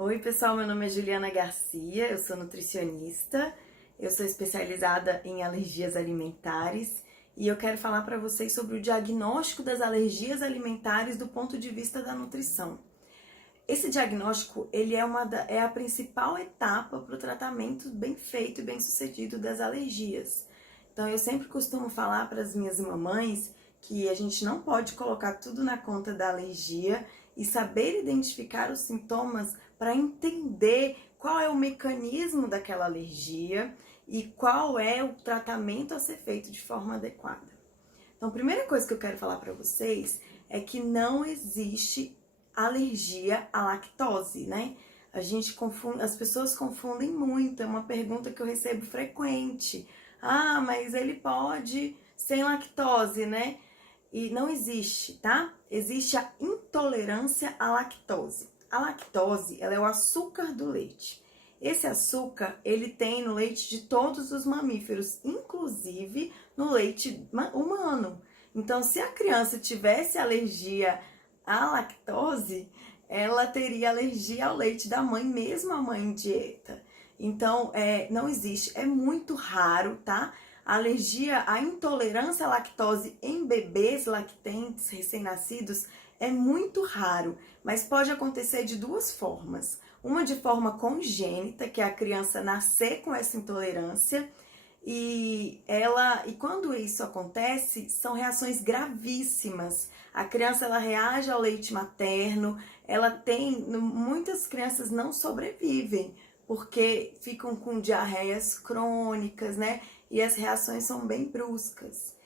Oi pessoal, meu nome é Juliana Garcia, eu sou nutricionista, eu sou especializada em alergias alimentares e eu quero falar para vocês sobre o diagnóstico das alergias alimentares do ponto de vista da nutrição. Esse diagnóstico ele é a principal etapa para o tratamento bem feito e bem sucedido das alergias. Então eu sempre costumo falar para as minhas mamães que a gente não pode colocar tudo na conta da alergia e saber identificar os sintomas para entender qual é o mecanismo daquela alergia e qual é o tratamento a ser feito de forma adequada. Então, a primeira coisa que eu quero falar para vocês é que não existe alergia à lactose, né? As pessoas confundem muito, é uma pergunta que eu recebo frequente. Ah, mas ele pode sem lactose, né? E não existe, tá? Existe a intolerância à lactose. A lactose, ela é o açúcar do leite. Esse açúcar, ele tem no leite de todos os mamíferos, inclusive no leite humano. Então, se a criança tivesse alergia à lactose, ela teria alergia ao leite da mãe, mesmo a mãe em dieta. Então, não existe, é muito raro, tá? A alergia, a intolerância à lactose em bebês lactentes recém-nascidos é muito raro, mas pode acontecer de duas formas. Uma de forma congênita, que é a criança nascer com essa intolerância, e quando isso acontece, são reações gravíssimas. A criança ela reage ao leite materno, muitas crianças não sobrevivem, porque ficam com diarreias crônicas, né? E as reações são bem bruscas.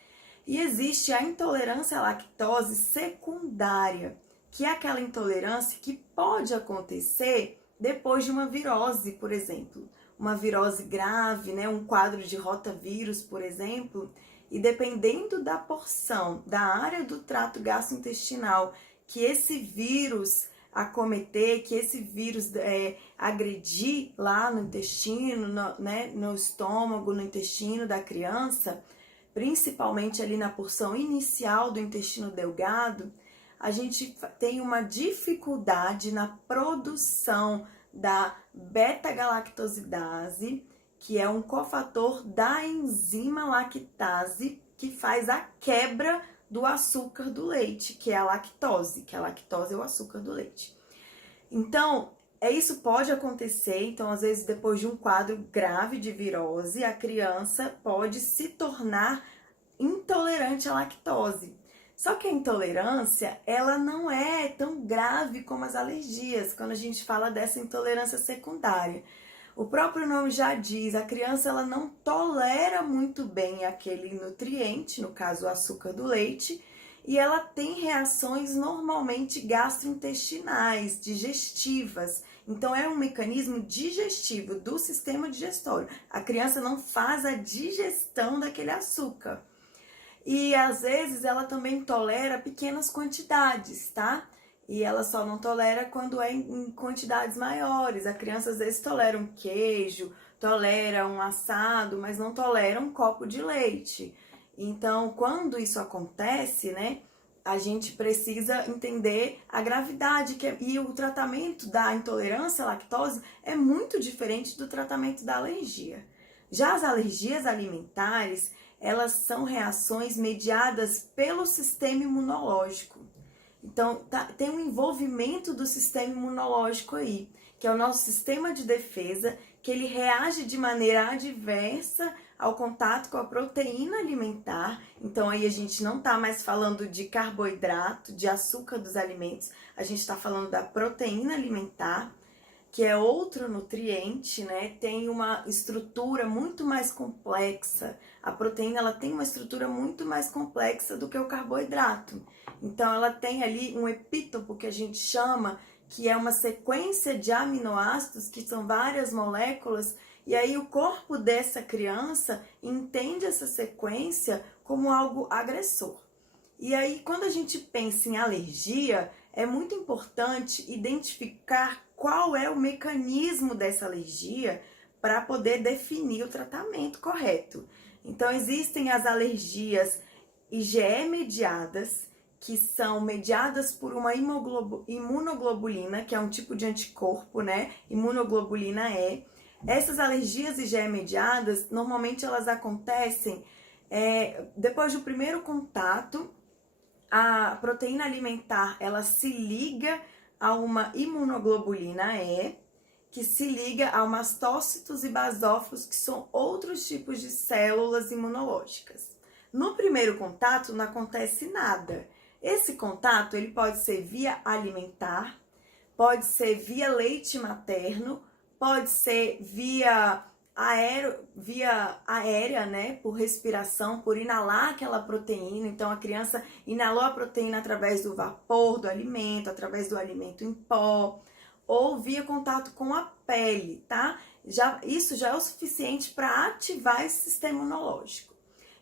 E existe a intolerância à lactose secundária, que é aquela intolerância que pode acontecer depois de uma virose, por exemplo. Uma virose grave, né? Um quadro de rotavírus, por exemplo. E dependendo da porção, da área do trato gastrointestinal que esse vírus acometer, que esse vírus agredir lá no intestino, no estômago, no intestino da criança, principalmente ali na porção inicial do intestino delgado, a gente tem uma dificuldade na produção da beta-galactosidase, que é um cofator da enzima lactase, que faz a quebra do açúcar do leite, que é a lactose, que a lactose é o açúcar do leite. Então, isso pode acontecer, então às vezes depois de um quadro grave de virose, a criança pode se tornar intolerante à lactose. Só que a intolerância, ela não é tão grave como as alergias, quando a gente fala dessa intolerância secundária. O próprio nome já diz, a criança ela não tolera muito bem aquele nutriente, no caso o açúcar do leite, e ela tem reações normalmente gastrointestinais, digestivas. Então é um mecanismo digestivo do sistema digestório. A criança não faz a digestão daquele açúcar. E às vezes ela também tolera pequenas quantidades, tá? E ela só não tolera quando é em quantidades maiores. A criança às vezes tolera um queijo, tolera um assado, mas não tolera um copo de leite. Então, quando isso acontece, né, a gente precisa entender a gravidade e o tratamento da intolerância à lactose é muito diferente do tratamento da alergia. Já as alergias alimentares, elas são reações mediadas pelo sistema imunológico. Então, tem um envolvimento do sistema imunológico aí, que é o nosso sistema de defesa, que ele reage de maneira adversa ao contato com a proteína alimentar. Então, aí a gente não está mais falando de carboidrato, de açúcar dos alimentos, a gente está falando da proteína alimentar, que é outro nutriente, né? Tem uma estrutura muito mais complexa. A proteína, ela tem uma estrutura muito mais complexa do que o carboidrato. Então, ela tem ali um epítopo que a gente chama, que é uma sequência de aminoácidos, que são várias moléculas, e aí o corpo dessa criança entende essa sequência como algo agressor. E aí, quando a gente pensa em alergia, é muito importante identificar qual é o mecanismo dessa alergia para poder definir o tratamento correto. Então, existem as alergias IgE mediadas, que são mediadas por uma imunoglobulina, que é um tipo de anticorpo, né? Imunoglobulina E. Essas alergias IgE mediadas, normalmente elas acontecem depois do primeiro contato. A proteína alimentar, ela se liga a uma imunoglobulina E, que se liga a mastócitos e basófilos, que são outros tipos de células imunológicas. No primeiro contato não acontece nada. Esse contato ele pode ser via alimentar, pode ser via leite materno, pode ser via aérea, né, por respiração, por inalar aquela proteína. Então a criança inalou a proteína através do vapor do alimento, através do alimento em pó, ou via contato com a pele, tá? Isso já é o suficiente para ativar esse sistema imunológico.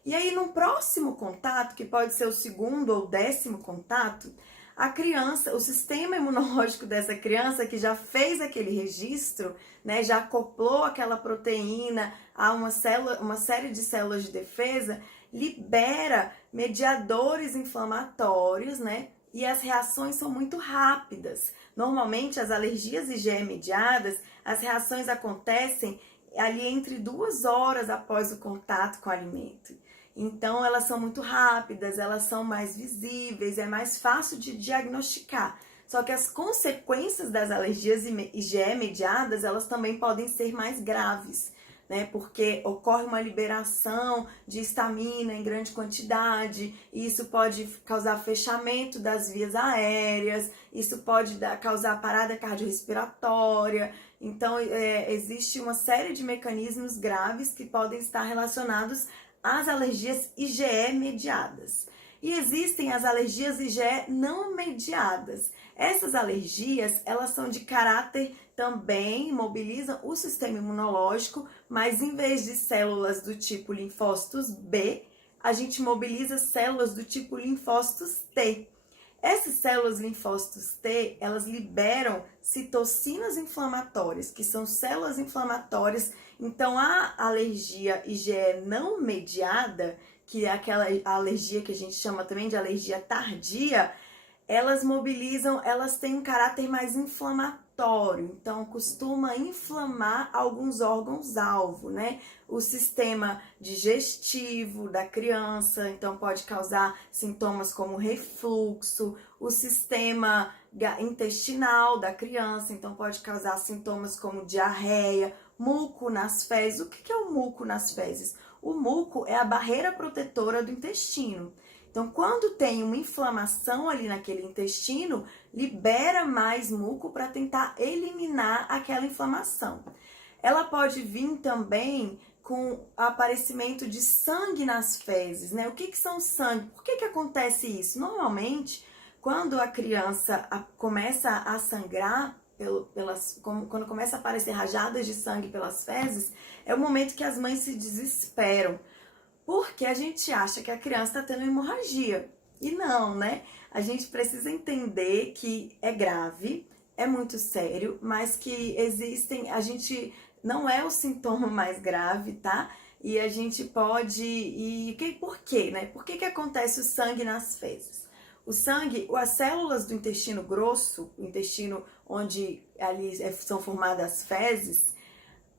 E aí, no próximo contato, que pode ser o segundo ou 10º contato, a criança, o sistema imunológico dessa criança que já fez aquele registro, né, já acoplou aquela proteína a uma série de células de defesa, libera mediadores inflamatórios, né? E as reações são muito rápidas. Normalmente, as alergias IgE mediadas, as reações acontecem ali entre 2 horas após o contato com o alimento. Então, elas são muito rápidas, elas são mais visíveis, é mais fácil de diagnosticar. Só que as consequências das alergias IgE mediadas, elas também podem ser mais graves, né? Porque ocorre uma liberação de histamina em grande quantidade, e isso pode causar fechamento das vias aéreas, isso pode causar parada cardiorrespiratória. Então, existe uma série de mecanismos graves que podem estar relacionados às alergias IgE mediadas. E existem as alergias IgE não mediadas. Essas alergias, elas são de caráter também, mobilizam o sistema imunológico, mas em vez de células do tipo linfócitos B, a gente mobiliza células do tipo linfócitos T. Essas células linfócitos T, elas liberam citocinas inflamatórias, que são células inflamatórias. Então, a alergia IgE não mediada, que é aquela alergia que a gente chama também de alergia tardia, elas mobilizam, elas têm um caráter mais inflamatório, então costuma inflamar alguns órgãos-alvo, né? O sistema digestivo da criança, então pode causar sintomas como refluxo, o sistema intestinal da criança, então pode causar sintomas como diarreia, muco nas fezes. O que é o muco nas fezes? O muco é a barreira protetora do intestino. Então, quando tem uma inflamação ali naquele intestino, libera mais muco para tentar eliminar aquela inflamação. Ela pode vir também com o aparecimento de sangue nas fezes, né? O que são sangue? Por que acontece isso? Normalmente, quando a criança começa a sangrar, quando começa a aparecer rajadas de sangue pelas fezes, é o momento que as mães se desesperam. Porque a gente acha que a criança está tendo hemorragia. E não, né? A gente precisa entender que é grave, é muito sério, mas que não é o sintoma mais grave, tá? E a gente pode... por quê, né? Por que acontece o sangue nas fezes? O sangue, as células do intestino grosso, o intestino onde ali são formadas as fezes,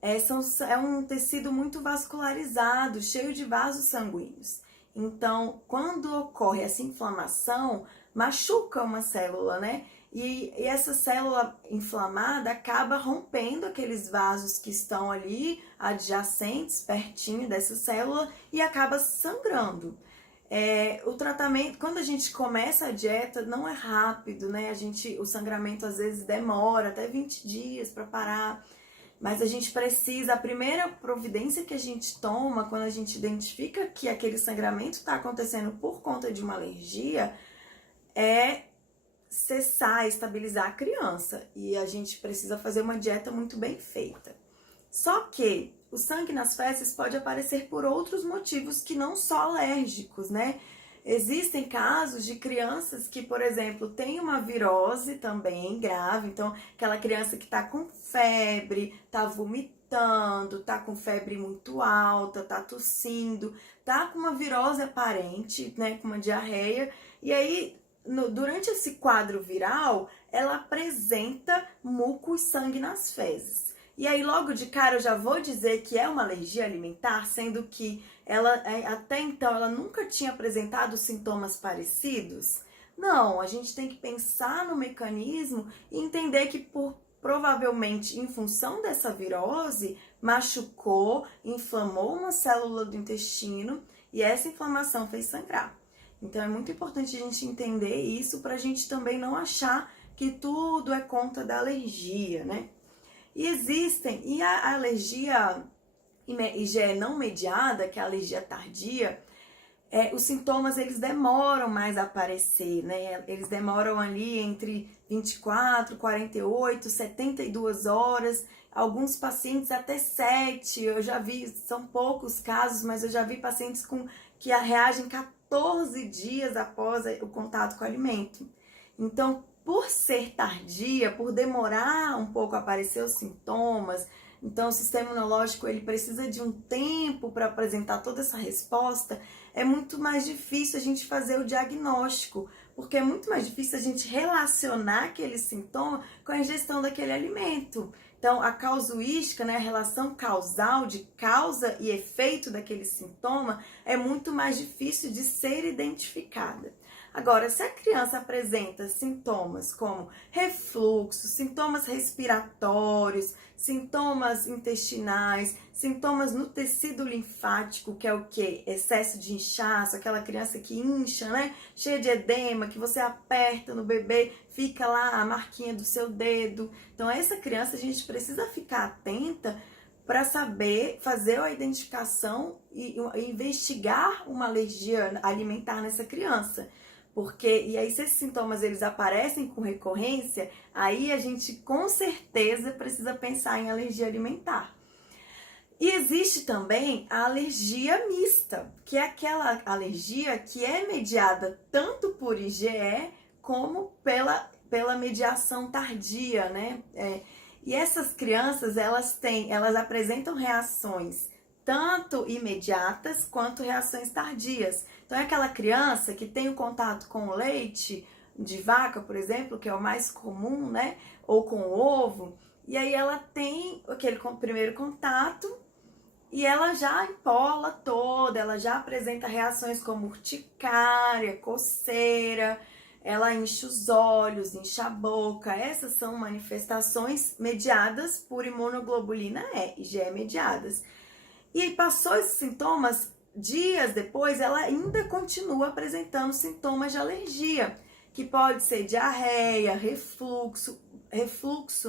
é um tecido muito vascularizado, cheio de vasos sanguíneos. Então, quando ocorre essa inflamação, machuca uma célula, né? E essa célula inflamada acaba rompendo aqueles vasos que estão ali adjacentes, pertinho dessa célula, e acaba sangrando. O tratamento, quando a gente começa a dieta, não é rápido, né? O sangramento às vezes demora até 20 dias para parar. Mas a gente precisa, a primeira providência que a gente toma quando a gente identifica que aquele sangramento está acontecendo por conta de uma alergia é cessar, estabilizar a criança. E a gente precisa fazer uma dieta muito bem feita. Só que o sangue nas fezes pode aparecer por outros motivos que não só alérgicos, né? Existem casos de crianças que, por exemplo, têm uma virose também grave, então aquela criança que tá com febre, tá vomitando, tá com febre muito alta, tá tossindo, tá com uma virose aparente, né, com uma diarreia, e aí durante esse quadro viral, ela apresenta muco e sangue nas fezes. E aí, logo de cara, eu já vou dizer que é uma alergia alimentar, sendo que ela, até então, ela nunca tinha apresentado sintomas parecidos? Não, a gente tem que pensar no mecanismo e entender que provavelmente em função dessa virose, machucou, inflamou uma célula do intestino e essa inflamação fez sangrar. Então é muito importante a gente entender isso para a gente também não achar que tudo é conta da alergia, né? E a alergia IgE não mediada, que é a alergia tardia, os sintomas eles demoram mais a aparecer, né? Eles demoram ali entre 24, 48, 72 horas, alguns pacientes até 7. Eu já vi, são poucos casos, mas eu já vi pacientes que reagem 14 dias após o contato com o alimento. Então, por ser tardia, por demorar um pouco a aparecer os sintomas, então o sistema imunológico ele precisa de um tempo para apresentar toda essa resposta, é muito mais difícil a gente fazer o diagnóstico, porque é muito mais difícil a gente relacionar aquele sintoma com a ingestão daquele alimento. Então, a causuística, né, a relação causal de causa e efeito daquele sintoma é muito mais difícil de ser identificada. Agora, se a criança apresenta sintomas como refluxo, sintomas respiratórios, sintomas intestinais, sintomas no tecido linfático, que é o quê? Excesso de inchaço, aquela criança que incha, né? Cheia de edema, que você aperta no bebê, fica lá a marquinha do seu dedo. Então, essa criança a gente precisa ficar atenta para saber fazer a identificação e investigar uma alergia alimentar nessa criança. E aí se esses sintomas eles aparecem com recorrência, aí a gente com certeza precisa pensar em alergia alimentar. E existe também a alergia mista, que é aquela alergia que é mediada tanto por IgE como pela mediação tardia, né? E essas crianças, elas apresentam reações tanto imediatas quanto reações tardias. Então é aquela criança que tem o contato com o leite de vaca, por exemplo, que é o mais comum, né? Ou com o ovo, e aí ela tem aquele primeiro contato e ela já empola toda, ela já apresenta reações como urticária, coceira, ela enche os olhos, enche a boca. Essas são manifestações mediadas por imunoglobulina E, IgE mediadas. E passou esses sintomas, dias depois, ela ainda continua apresentando sintomas de alergia, que pode ser diarreia, refluxo,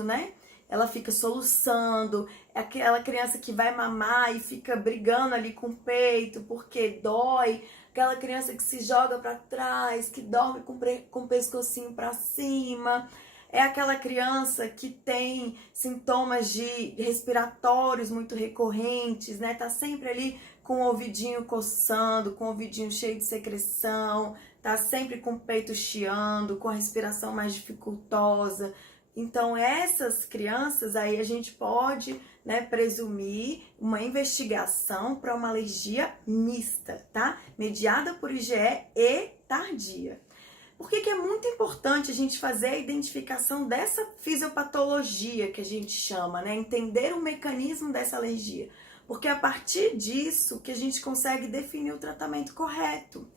né? Ela fica soluçando, é aquela criança que vai mamar e fica brigando ali com o peito porque dói, aquela criança que se joga para trás, que dorme com o pescocinho para cima. É aquela criança que tem sintomas de respiratórios muito recorrentes, né? Tá sempre ali com o ouvidinho coçando, com o ouvidinho cheio de secreção, tá sempre com o peito chiando, com a respiração mais dificultosa. Então, essas crianças aí a gente pode, né, presumir uma investigação para uma alergia mista, tá? Mediada por IgE e tardia. Por que é muito importante a gente fazer a identificação dessa fisiopatologia que a gente chama, né? Entender o mecanismo dessa alergia. Porque é a partir disso que a gente consegue definir o tratamento correto.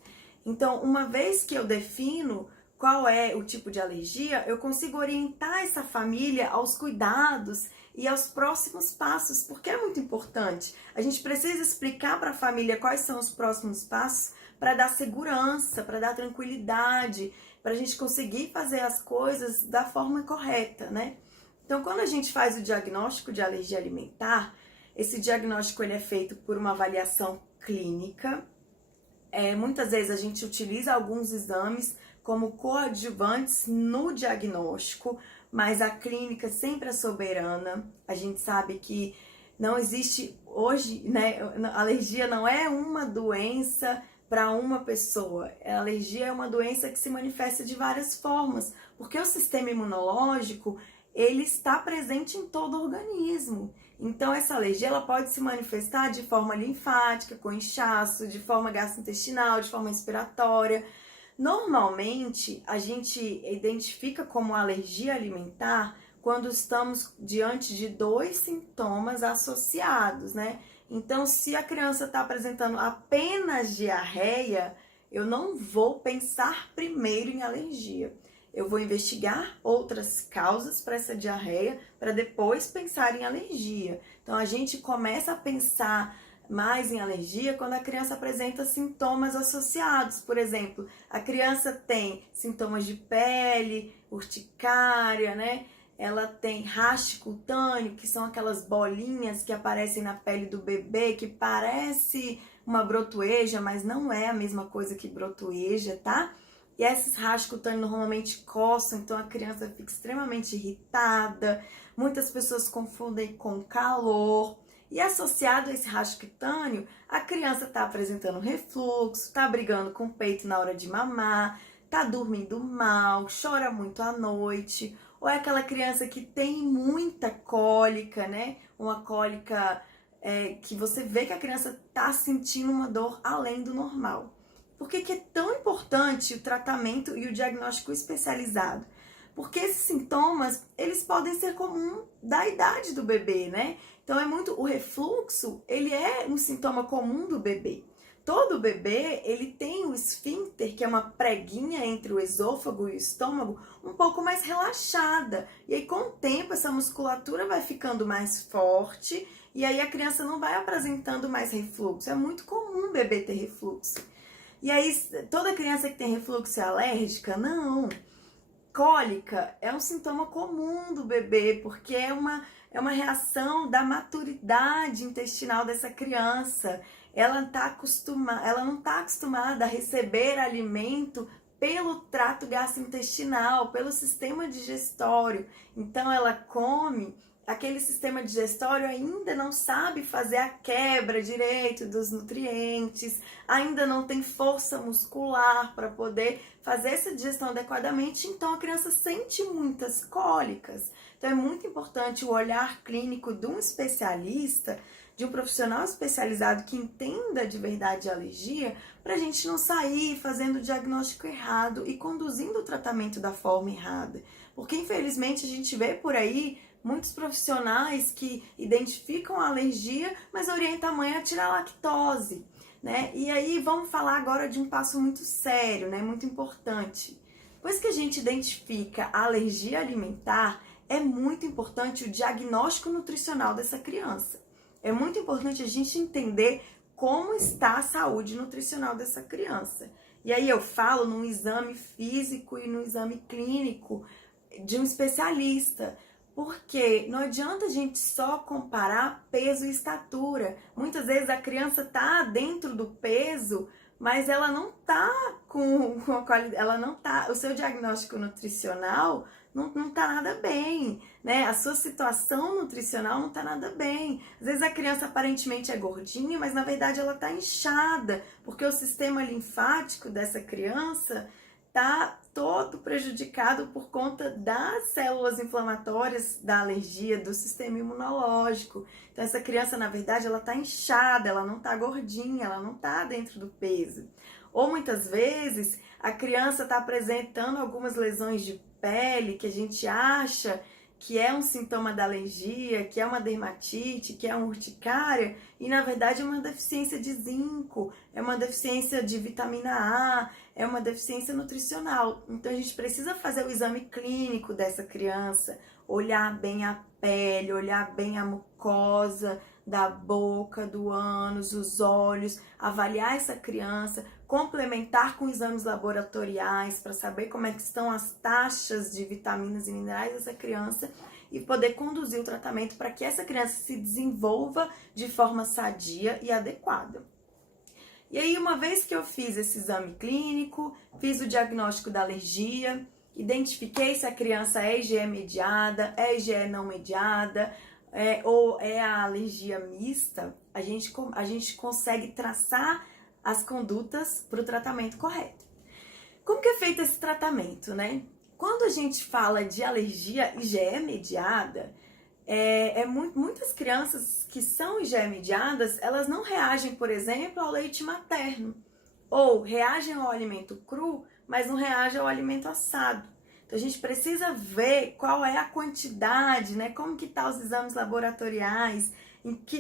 Então, uma vez que eu defino qual é o tipo de alergia, eu consigo orientar essa família aos cuidados e aos próximos passos, porque é muito importante. A gente precisa explicar para a família quais são os próximos passos para dar segurança, para dar tranquilidade, para a gente conseguir fazer as coisas da forma correta, né? Então, quando a gente faz o diagnóstico de alergia alimentar, esse diagnóstico ele é feito por uma avaliação clínica. Muitas vezes a gente utiliza alguns exames como coadjuvantes no diagnóstico, mas a clínica sempre é soberana. A gente sabe que não existe hoje, né? A alergia não é uma doença para uma pessoa. A alergia é uma doença que se manifesta de várias formas, porque o sistema imunológico ele está presente em todo o organismo. Então essa alergia ela pode se manifestar de forma linfática, com inchaço, de forma gastrointestinal, de forma respiratória. Normalmente, a gente identifica como alergia alimentar quando estamos diante de 2 sintomas associados, né? Então, se a criança está apresentando apenas diarreia, eu não vou pensar primeiro em alergia. Eu vou investigar outras causas para essa diarreia para depois pensar em alergia. Então, a gente começa a pensar mais em alergia quando a criança apresenta sintomas associados. Por exemplo, a criança tem sintomas de pele, urticária, né? Ela tem raste cutâneo, que são aquelas bolinhas que aparecem na pele do bebê, que parece uma brotoeja, mas não é a mesma coisa que brotoeja, tá? E esses rachos cutâneos normalmente coçam, então a criança fica extremamente irritada. Muitas pessoas confundem com calor. E associado a esse racho cutâneo, a criança está apresentando refluxo, está brigando com o peito na hora de mamar, está dormindo mal, chora muito à noite, ou é aquela criança que tem muita cólica, né? Uma cólica que você vê que a criança está sentindo uma dor além do normal. Por que é tão importante o tratamento e o diagnóstico especializado? Porque esses sintomas, eles podem ser comuns da idade do bebê, né? Então o refluxo, ele é um sintoma comum do bebê. Todo bebê, ele tem o esfíncter, que é uma preguinha entre o esôfago e o estômago, um pouco mais relaxada. E aí, com o tempo, essa musculatura vai ficando mais forte e aí a criança não vai apresentando mais refluxo. É muito comum o bebê ter refluxo. E aí, toda criança que tem refluxo é alérgica? Não. Cólica é um sintoma comum do bebê, porque é uma reação da maturidade intestinal dessa criança. Ela não está acostumada a receber alimento pelo trato gastrointestinal, pelo sistema digestório. Então ela come, aquele sistema digestório ainda não sabe fazer a quebra direito dos nutrientes, ainda não tem força muscular para poder fazer essa digestão adequadamente, então a criança sente muitas cólicas. Então é muito importante o olhar clínico de um especialista, de um profissional especializado que entenda de verdade a alergia, para a gente não sair fazendo o diagnóstico errado e conduzindo o tratamento da forma errada. Porque infelizmente a gente vê por aí muitos profissionais que identificam a alergia, mas orientam a mãe a tirar a lactose, né? E aí vamos falar agora de um passo muito sério, né? Muito importante. Depois que a gente identifica a alergia alimentar, é muito importante o diagnóstico nutricional dessa criança. É muito importante a gente entender como está a saúde nutricional dessa criança. E aí eu falo num exame físico e num exame clínico de um especialista. Porque não adianta a gente só comparar peso e estatura. Muitas vezes a criança tá dentro do peso, mas ela não tá com a qualidade, ela não tá, o seu diagnóstico nutricional não tá nada bem, né? A sua situação nutricional não tá nada bem. Às vezes a criança aparentemente é gordinha, mas na verdade ela tá inchada, porque o sistema linfático dessa criança tá todo prejudicado por conta das células inflamatórias da alergia, do sistema imunológico. Então essa criança, na verdade, ela tá inchada, ela não tá gordinha, ela não tá dentro do peso. Ou muitas vezes a criança tá apresentando algumas lesões de pele que a gente acha que é um sintoma da alergia, que é uma dermatite, que é uma urticária, e na verdade é uma deficiência de zinco, é uma deficiência de vitamina A, é uma deficiência nutricional. Então a gente precisa fazer o exame clínico dessa criança, olhar bem a pele, olhar bem a mucosa da boca, do ânus, os olhos, avaliar essa criança, complementar com exames laboratoriais para saber como é que estão as taxas de vitaminas e minerais dessa criança e poder conduzir o tratamento para que essa criança se desenvolva de forma sadia e adequada. E aí, uma vez que eu fiz esse exame clínico, fiz o diagnóstico da alergia, identifiquei se a criança é IgE mediada, é IgE não mediada, ou é a alergia mista, a gente consegue traçar as condutas para o tratamento correto. Como que é feito esse tratamento, né? Quando a gente fala de alergia IgE mediada, muitas crianças que são IgE mediadas, elas não reagem, por exemplo, ao leite materno, ou reagem ao alimento cru, mas não reage ao alimento assado. Então a gente precisa ver qual é a quantidade, né? Como que tá os exames laboratoriais,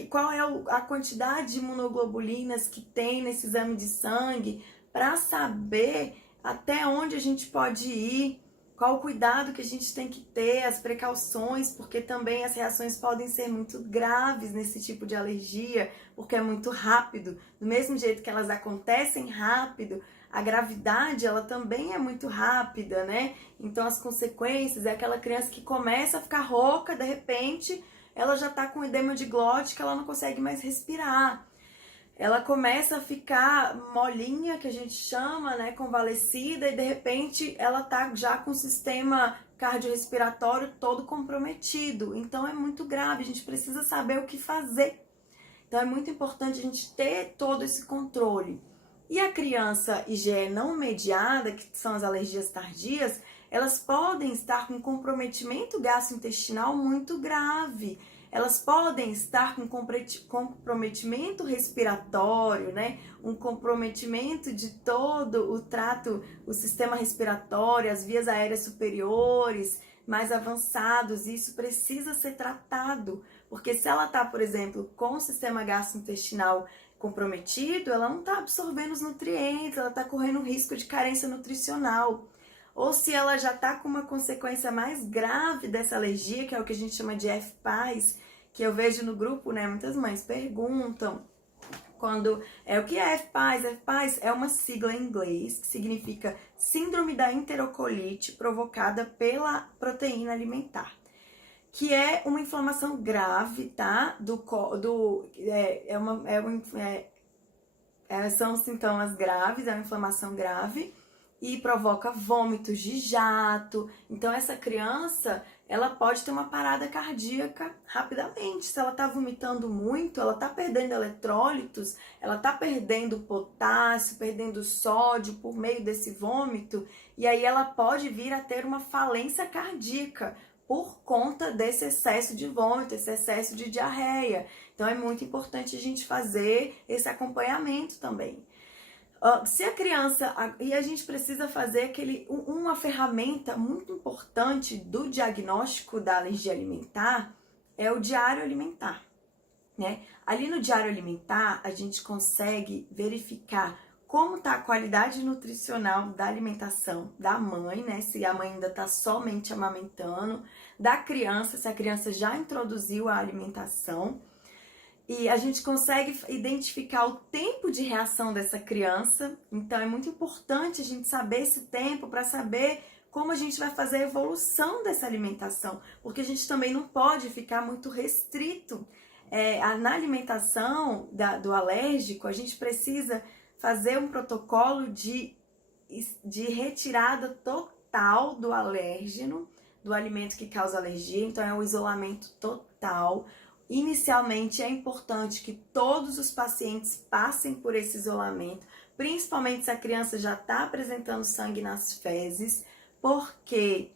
qual é a quantidade de imunoglobulinas que tem nesse exame de sangue, para saber até onde a gente pode ir, qual o cuidado que a gente tem que ter, as precauções, porque também as reações podem ser muito graves nesse tipo de alergia, porque é muito rápido. Do mesmo jeito que elas acontecem rápido, a gravidade, ela também é muito rápida, né? Então as consequências é aquela criança que começa a ficar rouca, de repente, ela já tá com edema de glote, que ela não consegue mais respirar. Ela começa a ficar molinha, que a gente chama, né, convalescida, e de repente ela tá já com o sistema cardiorrespiratório todo comprometido. Então é muito grave, a gente precisa saber o que fazer. Então é muito importante a gente ter todo esse controle. E a criança IgE não mediada, que são as alergias tardias, elas podem estar com comprometimento gastrointestinal muito grave. Elas podem estar com comprometimento respiratório, né? Um comprometimento de todo o trato, o sistema respiratório, as vias aéreas superiores, mais avançados. E isso precisa ser tratado, porque se ela está, por exemplo, com o sistema gastrointestinal comprometido, ela não está absorvendo os nutrientes, ela está correndo risco de carência nutricional. Ou se ela já está com uma consequência mais grave dessa alergia, que é o que a gente chama de FPAS, que eu vejo no grupo, né? Muitas mães perguntam quando o que é FPAS? FPAS é uma sigla em inglês que significa Síndrome da Enterocolite provocada pela proteína alimentar, que é uma inflamação grave, tá? São sintomas graves, é uma inflamação grave e provoca vômitos de jato. Então essa criança, ela pode ter uma parada cardíaca rapidamente. Se ela tá vomitando muito, ela tá perdendo eletrólitos, ela tá perdendo potássio, perdendo sódio por meio desse vômito, e aí ela pode vir a ter uma falência cardíaca por conta desse excesso de vômito, esse excesso de diarreia. Então é muito importante a gente fazer esse acompanhamento também. Se a criança, e a gente precisa fazer uma ferramenta muito importante do diagnóstico da alergia alimentar, é o diário alimentar, né? Ali no diário alimentar, a gente consegue verificar como está a qualidade nutricional da alimentação da mãe, né? Se a mãe ainda está somente amamentando, da criança, se a criança já introduziu a alimentação. E a gente consegue identificar o tempo de reação dessa criança. Então é muito importante a gente saber esse tempo para saber como a gente vai fazer a evolução dessa alimentação, porque a gente também não pode ficar muito restrito. Na alimentação do alérgico, a gente precisa fazer um protocolo de retirada total do alérgeno, do alimento que causa alergia. Então é o isolamento total. Inicialmente é importante que todos os pacientes passem por esse isolamento, principalmente se a criança já está apresentando sangue nas fezes, porque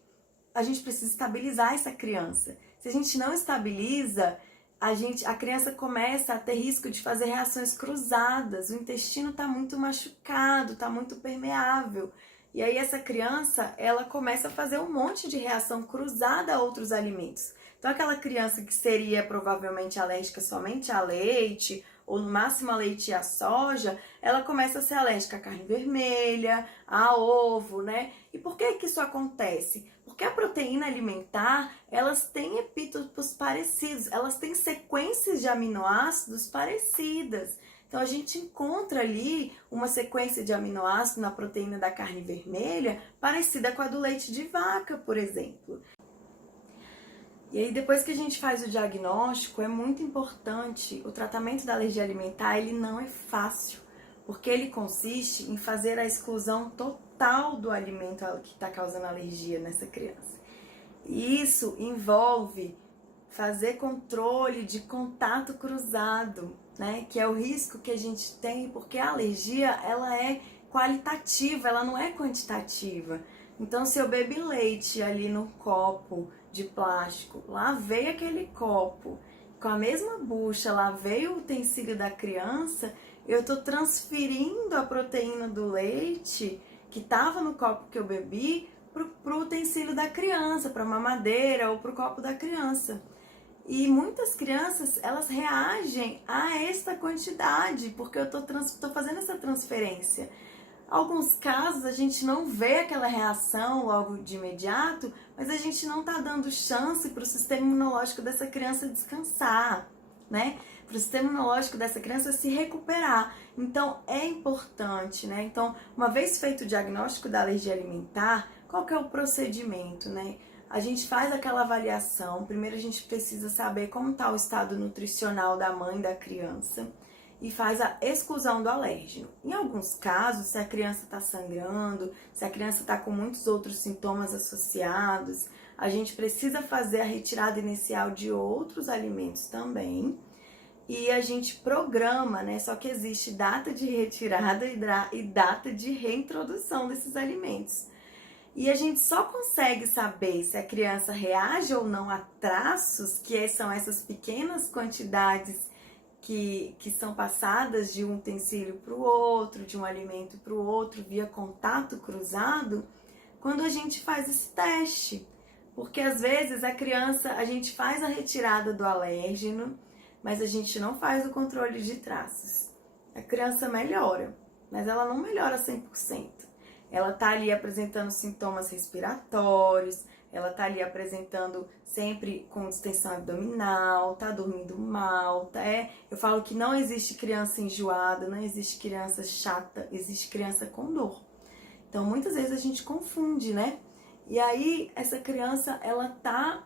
a gente precisa estabilizar essa criança. Se a gente não estabiliza, a criança começa a ter risco de fazer reações cruzadas, o intestino está muito machucado, está muito permeável. E aí essa criança, ela começa a fazer um monte de reação cruzada a outros alimentos. Então aquela criança que seria provavelmente alérgica somente a leite, ou no máximo a leite e a soja, ela começa a ser alérgica à carne vermelha, a ovo, né? E por que isso acontece? Porque a proteína alimentar, elas têm epítopos parecidos, elas têm sequências de aminoácidos parecidas. Então a gente encontra ali uma sequência de aminoácidos na proteína da carne vermelha parecida com a do leite de vaca, por exemplo. E aí depois que a gente faz o diagnóstico, é muito importante, o tratamento da alergia alimentar, ele não é fácil, porque ele consiste em fazer a exclusão total do alimento que está causando alergia nessa criança. E isso envolve fazer controle de contato cruzado, né? Que é o risco que a gente tem, porque a alergia, ela é qualitativa, ela não é quantitativa. Então, se eu bebi leite ali no copo de plástico, lavei aquele copo, com a mesma bucha, lavei o utensílio da criança, eu tô transferindo a proteína do leite que estava no copo que eu bebi pro utensílio da criança, para a mamadeira ou pro copo da criança. E muitas crianças, elas reagem a esta quantidade, porque eu tô fazendo essa transferência. Alguns casos a gente não vê aquela reação logo de imediato, mas a gente não tá dando chance para o sistema imunológico dessa criança descansar, né? Para o sistema imunológico dessa criança se recuperar. Então é importante, né? Então, uma vez feito o diagnóstico da alergia alimentar, qual que é o procedimento, né? A gente faz aquela avaliação. Primeiro a gente precisa saber como está o estado nutricional da mãe e da criança e faz a exclusão do alérgeno. Em alguns casos, se a criança está sangrando, se a criança está com muitos outros sintomas associados, a gente precisa fazer a retirada inicial de outros alimentos também. E a gente programa, né? Só que existe data de retirada e data de reintrodução desses alimentos. E a gente só consegue saber se a criança reage ou não a traços, que são essas pequenas quantidades que são passadas de um utensílio para o outro, de um alimento para o outro, via contato cruzado, quando a gente faz esse teste. Porque às vezes a gente faz a retirada do alérgeno, mas a gente não faz o controle de traços. A criança melhora, mas ela não melhora 100%. Ela tá ali apresentando sintomas respiratórios, ela tá ali apresentando sempre com distensão abdominal, tá dormindo mal, Eu falo que não existe criança enjoada, não existe criança chata, existe criança com dor. Então, muitas vezes a gente confunde, né? E aí, essa criança, ela tá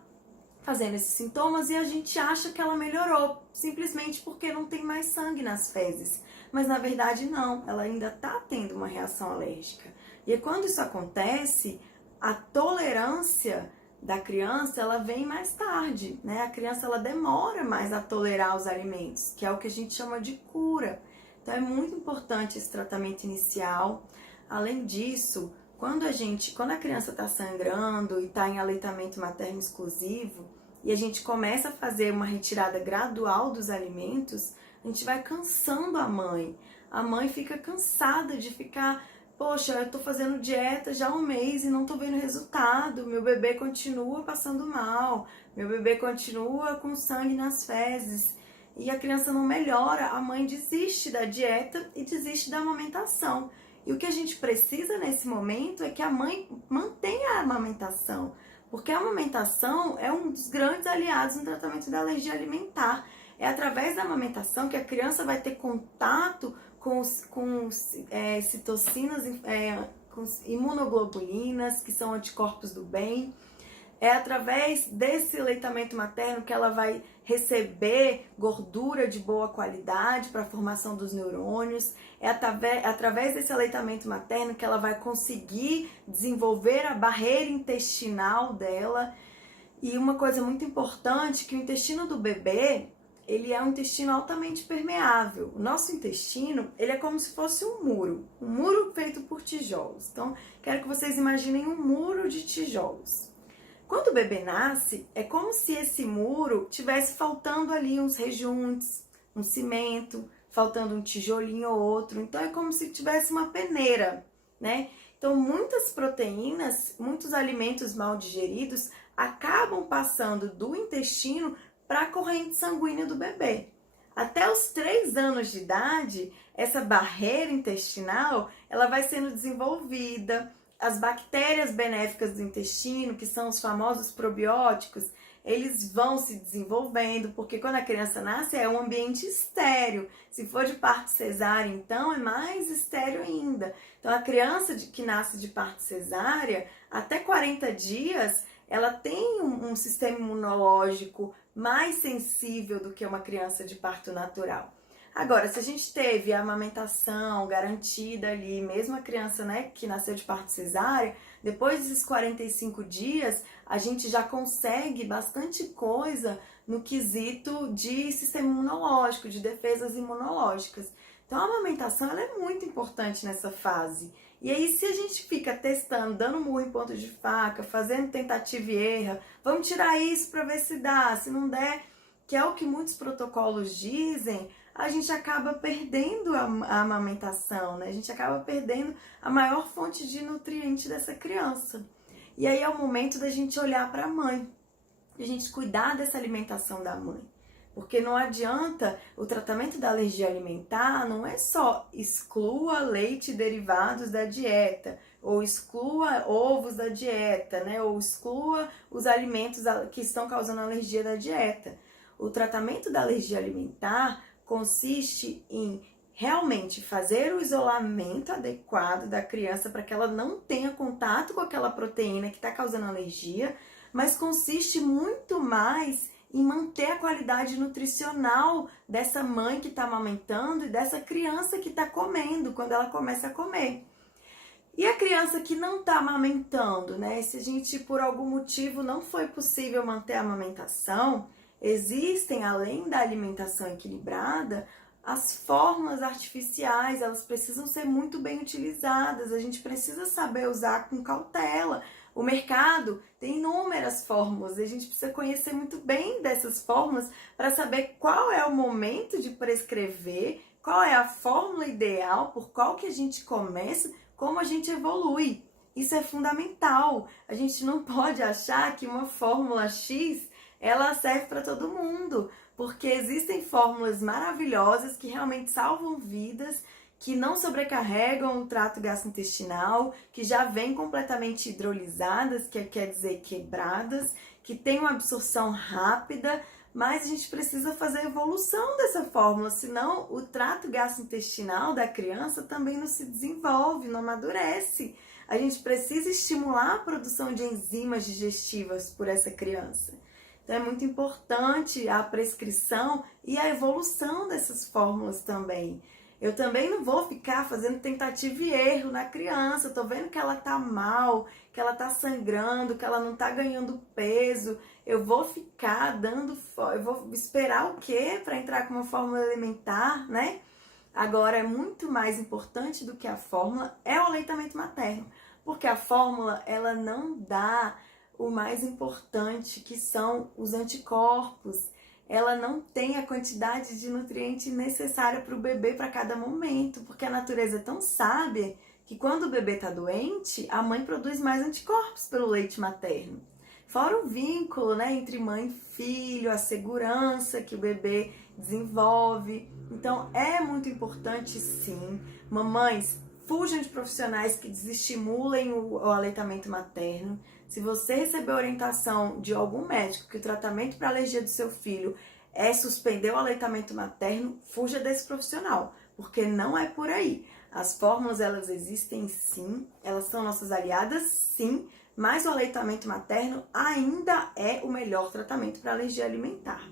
fazendo esses sintomas e a gente acha que ela melhorou, simplesmente porque não tem mais sangue nas fezes. Mas, na verdade, não, ela ainda tá tendo uma reação alérgica. E quando isso acontece, a tolerância da criança, ela vem mais tarde, né? A criança, ela demora mais a tolerar os alimentos, que é o que a gente chama de cura. Então, é muito importante esse tratamento inicial. Além disso, quando a criança está sangrando e está em aleitamento materno exclusivo, e a gente começa a fazer uma retirada gradual dos alimentos, a gente vai cansando a mãe. A mãe fica cansada de ficar... Poxa, eu tô fazendo dieta já há um mês e não tô vendo resultado. Meu bebê continua passando mal. Meu bebê continua com sangue nas fezes. E a criança não melhora. A mãe desiste da dieta e desiste da amamentação. E o que a gente precisa nesse momento é que a mãe mantenha a amamentação. Porque a amamentação é um dos grandes aliados no tratamento da alergia alimentar. É através da amamentação que a criança vai ter contato com citocinas, com imunoglobulinas, que são anticorpos do bem. É através desse aleitamento materno que ela vai receber gordura de boa qualidade para a formação dos neurônios. É através desse aleitamento materno que ela vai conseguir desenvolver a barreira intestinal dela. E uma coisa muito importante, que o intestino do bebê, ele é um intestino altamente permeável. O nosso intestino, ele é como se fosse um muro feito por tijolos. Então, quero que vocês imaginem um muro de tijolos. Quando o bebê nasce, é como se esse muro tivesse faltando ali uns rejuntes, um cimento, faltando um tijolinho ou outro. Então, é como se tivesse uma peneira, né? Então, muitas proteínas, muitos alimentos mal digeridos acabam passando do intestino para a corrente sanguínea do bebê. Até os 3 anos de idade, essa barreira intestinal, ela vai sendo desenvolvida. As bactérias benéficas do intestino, que são os famosos probióticos, eles vão se desenvolvendo, porque quando a criança nasce é um ambiente estéril. Se for de parto cesárea, então, é mais estéril ainda. Então, a criança que nasce de parto cesárea, até 40 dias, ela tem um sistema imunológico mais sensível do que uma criança de parto natural. Agora, se a gente teve a amamentação garantida ali, mesmo a criança, né, que nasceu de parto cesárea, depois desses 45 dias, a gente já consegue bastante coisa no quesito de sistema imunológico, de defesas imunológicas. Então, a amamentação ela é muito importante nessa fase. E aí, se a gente fica testando, dando murro em ponta de faca, fazendo tentativa e erro, vamos tirar isso para ver se dá, se não der, que é o que muitos protocolos dizem, a gente acaba perdendo a amamentação, né? A gente acaba perdendo a maior fonte de nutriente dessa criança. E aí é o momento da gente olhar para a mãe, de a gente cuidar dessa alimentação da mãe. Porque não adianta, o tratamento da alergia alimentar não é só exclua leite e derivados da dieta, ou exclua ovos da dieta, né? Ou exclua os alimentos que estão causando alergia da dieta. O tratamento da alergia alimentar consiste em realmente fazer o isolamento adequado da criança para que ela não tenha contato com aquela proteína que está causando alergia, mas consiste muito mais em manter a qualidade nutricional dessa mãe que está amamentando e dessa criança que está comendo quando ela começa a comer. E a criança que não está amamentando, né? Se a gente por algum motivo não foi possível manter a amamentação, existem, além da alimentação equilibrada, as fórmulas artificiais, elas precisam ser muito bem utilizadas, a gente precisa saber usar com cautela. O mercado tem inúmeras fórmulas, a gente precisa conhecer muito bem dessas fórmulas para saber qual é o momento de prescrever, qual é a fórmula ideal, por qual que a gente começa, como a gente evolui. Isso é fundamental. A gente não pode achar que uma fórmula X ela serve para todo mundo, porque existem fórmulas maravilhosas que realmente salvam vidas, que não sobrecarregam o trato gastrointestinal, que já vêm completamente hidrolisadas, que quer dizer quebradas, que têm uma absorção rápida, mas a gente precisa fazer a evolução dessa fórmula, senão o trato gastrointestinal da criança também não se desenvolve, não amadurece. A gente precisa estimular a produção de enzimas digestivas por essa criança. Então é muito importante a prescrição e a evolução dessas fórmulas também. Eu também não vou ficar fazendo tentativa e erro na criança. Eu tô vendo que ela tá mal, que ela tá sangrando, que ela não tá ganhando peso. Eu vou ficar eu vou esperar o quê para entrar com uma fórmula alimentar, né? Agora, é muito mais importante do que a fórmula é o aleitamento materno, porque a fórmula ela não dá o mais importante, que são os anticorpos. Ela não tem a quantidade de nutriente necessária para o bebê para cada momento, porque a natureza é tão sábia que quando o bebê está doente, a mãe produz mais anticorpos pelo leite materno. Fora o vínculo, né, entre mãe e filho, a segurança que o bebê desenvolve. Então é muito importante sim, mamães, fujam de profissionais que desestimulem o aleitamento materno. Se você receber orientação de algum médico que o tratamento para alergia do seu filho é suspender o aleitamento materno, fuja desse profissional, porque não é por aí. As fórmulas, elas existem sim, elas são nossas aliadas sim, mas o aleitamento materno ainda é o melhor tratamento para alergia alimentar.